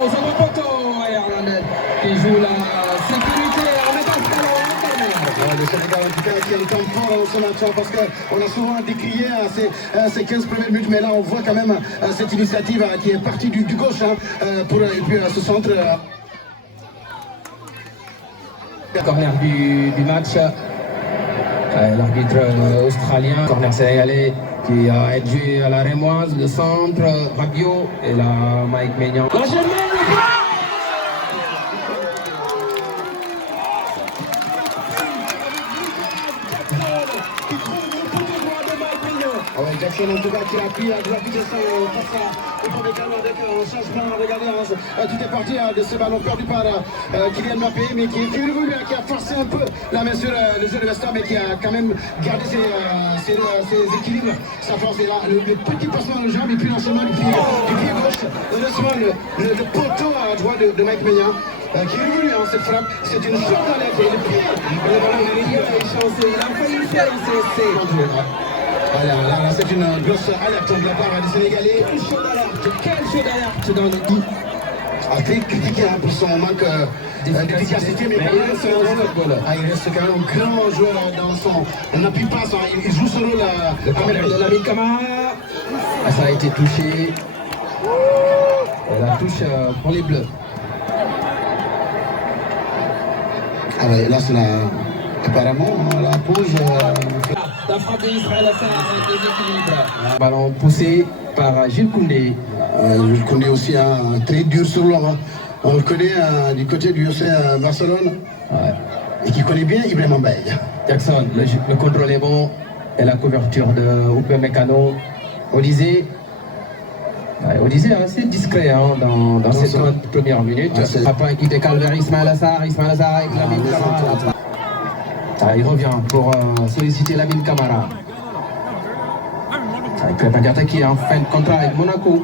Qui joue la sécurité en état le Sénégal en tout cas qui est en fort dans ce match parce qu'on a souvent décrié ces 15 premières minutes, mais là on voit quand même cette initiative qui est partie du gauche pour et puis ce centre. Corner du match. L'arbitre australien, corner sénégalais qui a été joué à la Rémoise, le centre, Rabiot et là Mike Maignan. Jackson en tout cas qui a pris de la vitesse face au premier calme avec un changement. Regardez, tout est parti de ce ballon perdu par Kylian Mbappé, mais qui est revenu, qui a forcé un peu la main sur le jeu de West Ham, mais qui a quand même gardé ses équilibres, sa force est là. Le petit passement de jambe et puis l'enchaînement du pied gauche. Heureusement, le poteau droit de Mike Maignan. Qui est revenu cette frappe, c'est une chute dans l'air et le pied. Le ballon est chancé, il a failli faire voilà, là c'est une grosse alerte de la part des Sénégalais. Quel jeu d'alerte dans le coup. A été critiqué pour son manque d'efficacité, mais il reste quand même un grand joueur dans son. On n'appuie pas, il joue ce rôle de Lamine Camara. Ça a été touché. La touche pour les Bleus. Ah ouais, là c'est apparemment la pause. La frappe d'Israël a fait un déséquilibre. Ballon poussé par Jules Koundé. Jules Koundé aussi très dur sur l'homme. On le connaît du côté du FC Barcelone. Ouais. Et qui connaît bien Ibrahima Mbaye. Jackson, le contrôle est bon. Et la couverture de Upamecano. Olysée. Olysée est assez discret dans ces 30 premières minutes. Papa qui décale vers Ismaël Assar avec Lamine Camara. Il revient pour solliciter Lamine Camara. Il prépare d'attaquer en fin de contrat avec Monaco.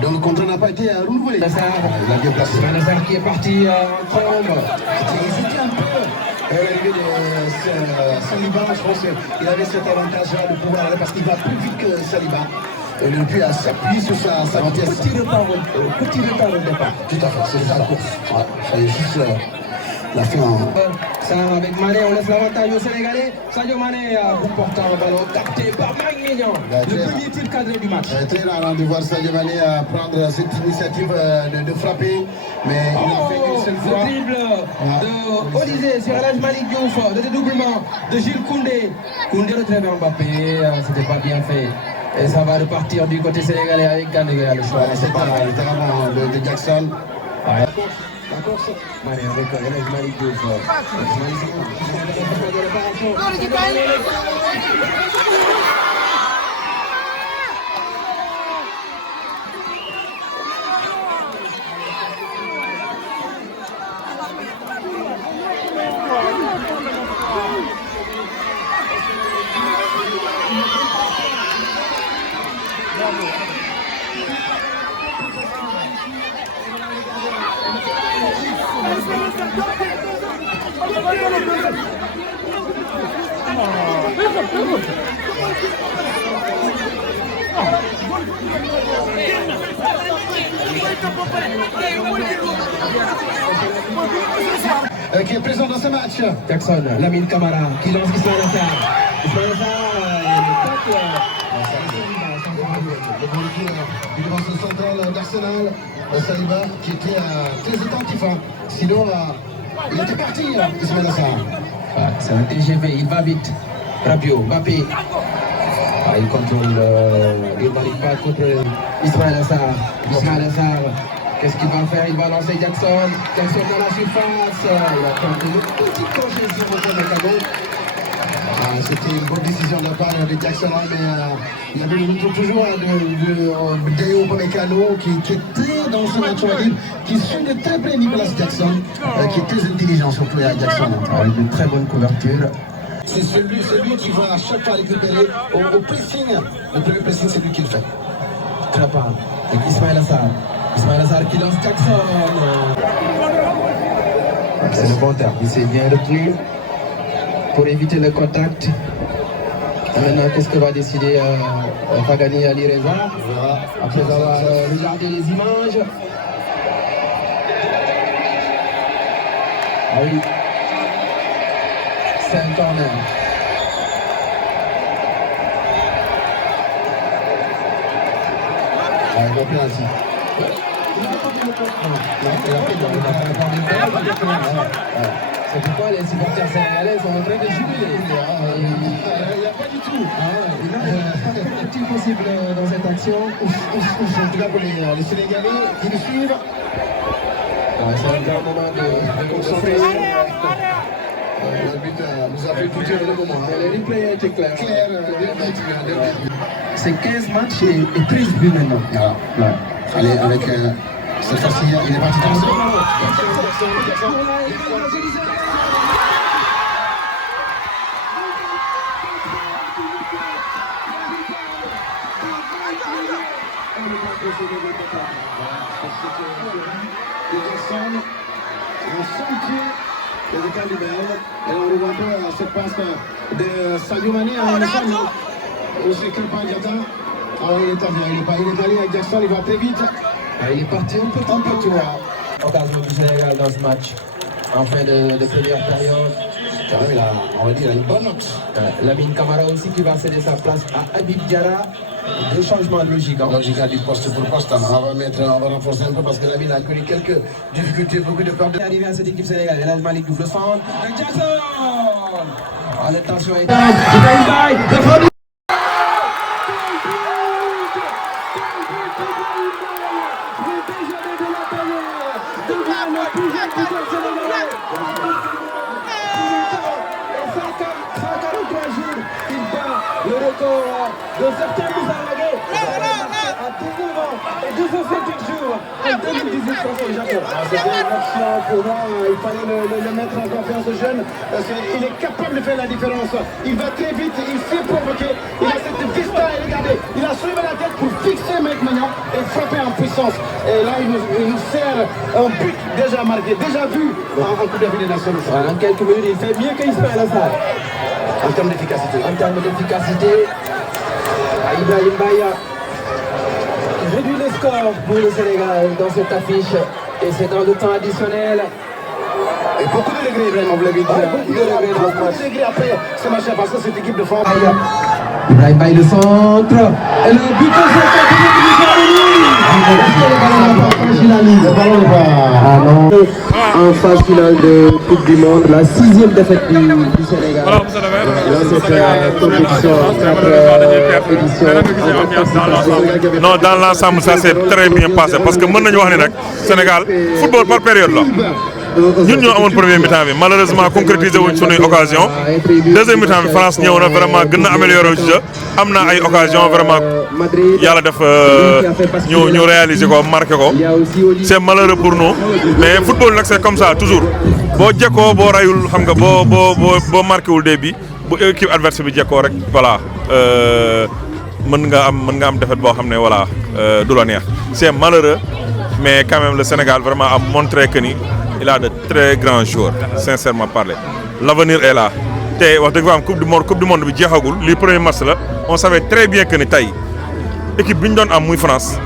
Donc le contrat n'a pas été renouvelé. Il a bien placé. Assar qui est parti en trombe. Il hésitait un peu. L'arrivée de Saliba, je pense qu'il avait cet avantage-là de pouvoir aller parce qu'il va plus vite que Saliba. Et depuis, elle s'appuie sur sa vitesse. Petit retard au départ. Tout à fait, c'est sa course. Ouais, il fallait juste la faire en. Ça avec Mané, on laisse l'avantage au Sénégalais. Sadio Mané vous portant un ballon capté par Mike Maignan. Le premier tir cadré du match. Très rare de voir Sadio Mané prendre cette initiative de frapper. Mais il a fait une seule fois. Le dribble de Olysée sur El Malick Diouf. Le dédoublement de Jules Koundé. Koundé retrouve Mbappé. C'était pas bien fait. Et ça va repartir du côté sénégalais avec Gana le choix. C'est pas littéralement de Jackson. Ouais. La course. Mané avec El Malick Diouf. Qui est présent dans ce match. Jackson, Lamine Camara qui lance Ismaël Assar. Ismaël Le défenseur central d'Arsenal, Saliba, qui était très attentif. Sinon, il était parti, Ismaël Assar. C'est un TGV, il va vite. Rabiot, Mbappé. Il contrôle, il n'arrive pas à contrôler Ismaël Assar. Ismaël Assar, qu'est-ce qu'il va faire? Il va lancer Jackson. Jackson dans la surface. Il a tenté une petite congé sur le Upamecano. C'était une bonne décision de la part de Jackson, mais il y avait toujours de Upamecano qui est très dans son naturel, qui suit de très près Nicolas Jackson, qui est très intelligent surtout à Jackson. Avec une très bonne couverture. C'est celui qui va à chaque fois récupérer au pressing. Le premier pressing, c'est lui qui le fait. Trappa avec Ismaël Assar. Ismaël Assar qui lance Jackson. C'est le bon terme. Il s'est bien retenu pour éviter le contact. Et maintenant, qu'est-ce que va décider Fagani Ali Reza après avoir regardé les images? Ah oui. C'est un corner. Ah, il va bien ici. C'est pourquoi les supporters sénégalais sont en train de jubiler. Il n'y a pas du tout. Comment est-il possible dans cette action? En tout cas pour les Sénégalais qui le suivent. C'est un grand moment de concentration. L'arbitre nous a fait tout dire le moment. Le replay a été clair. C'est 15 matchs et 13 buts maintenant. Voilà. Allez, avec cette fois-ci, il est parti dans le les écarts libérés. Et on revoit un peu cette passe de Sadio Mané aussi Krépin Diatta. Il est allé avec Jackson, il va très vite. Il est parti un peu tout. Occasion du Sénégal dans ce match. En fin de première période. On va dire, il a une bonne note. Lamine Camara aussi qui va céder sa place à Habib Diarra. Deux changements de logique. Logique du poste pour poste. On va renforcer un peu parce que Lamine a connu quelques difficultés, beaucoup de peur. Arrivé à cette équipe sénégalaise, El Malik ouvre le centre. Jackson. L'attention est... Le record de septembre Bouzalagé à 19 ans et 258 jours en 2018 contre le Japon. C'était une option pour moi, il fallait le mettre en confiance au jeune parce qu'il est capable de faire la différence. Il va très vite, il sait provoquer, il a cette vista et regardez, il a soulevé la tête pour fixer Mike Maignan et frapper en puissance. Et là, il nous sert un but déjà marqué, déjà vu en Coupe d'Afrique des Nations. En quelques minutes, il fait mieux qu'Ismaël Assar. En termes d'efficacité. Ibrahim Baya réduit le score pour le Sénégal dans cette affiche. Et c'est dans le temps additionnel. Et beaucoup de regrets, vraiment, vous l'avez dit. Beaucoup de regrets après ce match parce que cette équipe de France. Ibrahim Baya le centre. Et le but de le ballon n'est pas. Ah non. En phase finale de Coupe du Monde, la 6e défaite du Sénégal. Dans cette compétition, 4 éditions. Non, dans l'ensemble, ça s'est très bien passé parce que mën nañu wax ni nag Sénégal football par période la. ñun ñoo amoon premier mi-temps bi malheureusement concrétiser wuñ suñuy occasion deuxième mi-temps bi France ñëw na vraiment gën a amélioré wu ci jeu am na ay occasion vraiment yàlla def ñu réaliser ko marqué ko c'est malheureux pour nous mais football nag c'est comme ça toujours boo jekkoo boo rayul xam nga boo marqué wul début bu équipe adverse bi jekkoo rek voilà mën nga am défaite boo xam ne voilà du la neex c'est malheureux mais quand même le Sénégal vraiment a montré que ni il a de très grands joueurs sincèrement parler l'avenir est là te wax dëgg fa am coupe du monde bi jeexagul li premier match la on savait très bien que ni tey équipe bi ñu doon am muy France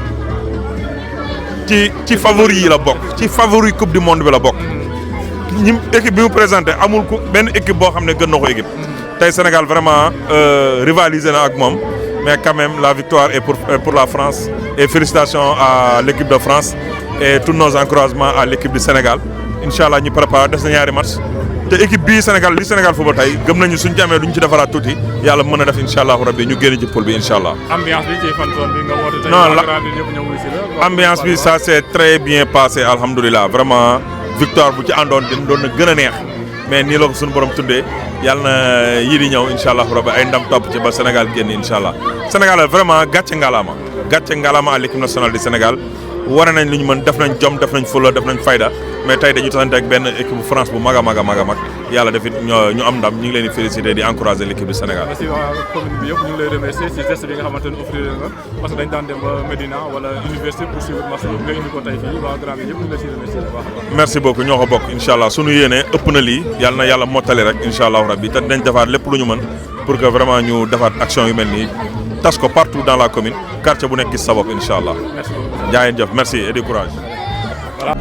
ci favori yi la bokk ci favori coupe du monde bi la bokk ñi équipe bi mu présenté amul benn équipe boo xam ne gën na ko équipe tey Sénégal vraiment rivalisé na ak moom mais quand même la victoire est pour la France et félicitations à l'équipe de France et tous nos encouragements à l'équipe du Sénégal Inch'Allah ñu préparé des na ñaari match te équipe bii Sénégal li Sénégal football tey gëm nañu suñu jamee duñ ci defaraat tuuti yàlla mën a def Inch'Allah rabbi ñu génn ci poule bi Inch'Allah. ambiance bi ci fan zone bi nga woote tey. non la ambiance bi ça s'est très bien passé alhamdulilah vraiment victoire bu ci àndoon doon na gën a neex mais nii la ko suñu borom tuddee yàlla na yii di ñëw Inch'Allah rabbi ay ndam topp ci ba Sénégal génn Inch'Allah Sénégal vraiment gàcce ngalaama à l'équipe nationale du Sénégal. wane nañ lu ñu mën def nañ jom def nañ fulla def nañ fayda mais tey dañu tasante ak benn équipe bu France bu mag a mag yàlla def it ñu am ndam ñu ngi leen di féliciter di encourager l'équipe du Sénégal. merci waa commune bi yëpp ñu ngi lay remercier ci geste bi nga xamante ne offrir nga parce que dañ daan dem ba Médina wala université pour suivre match nga indi ko tey fii waa Grand bi yëpp ñu ngi lay ciy remercier bu baax a baax. merci beaucoup ñoo ko bokk incha allah sunu yéene ëpp na lii yàlla na yàlla mottali rek incha allah rabbi te dinañ defaat lépp lu ñu mën pour que vraiment ñu defaat action yu mel nii tas ko partout dans la commune quartier bu nekk gis sa bopp incha allah. merci beaucoup jaa ngeen jëf merci et du courage. voilà.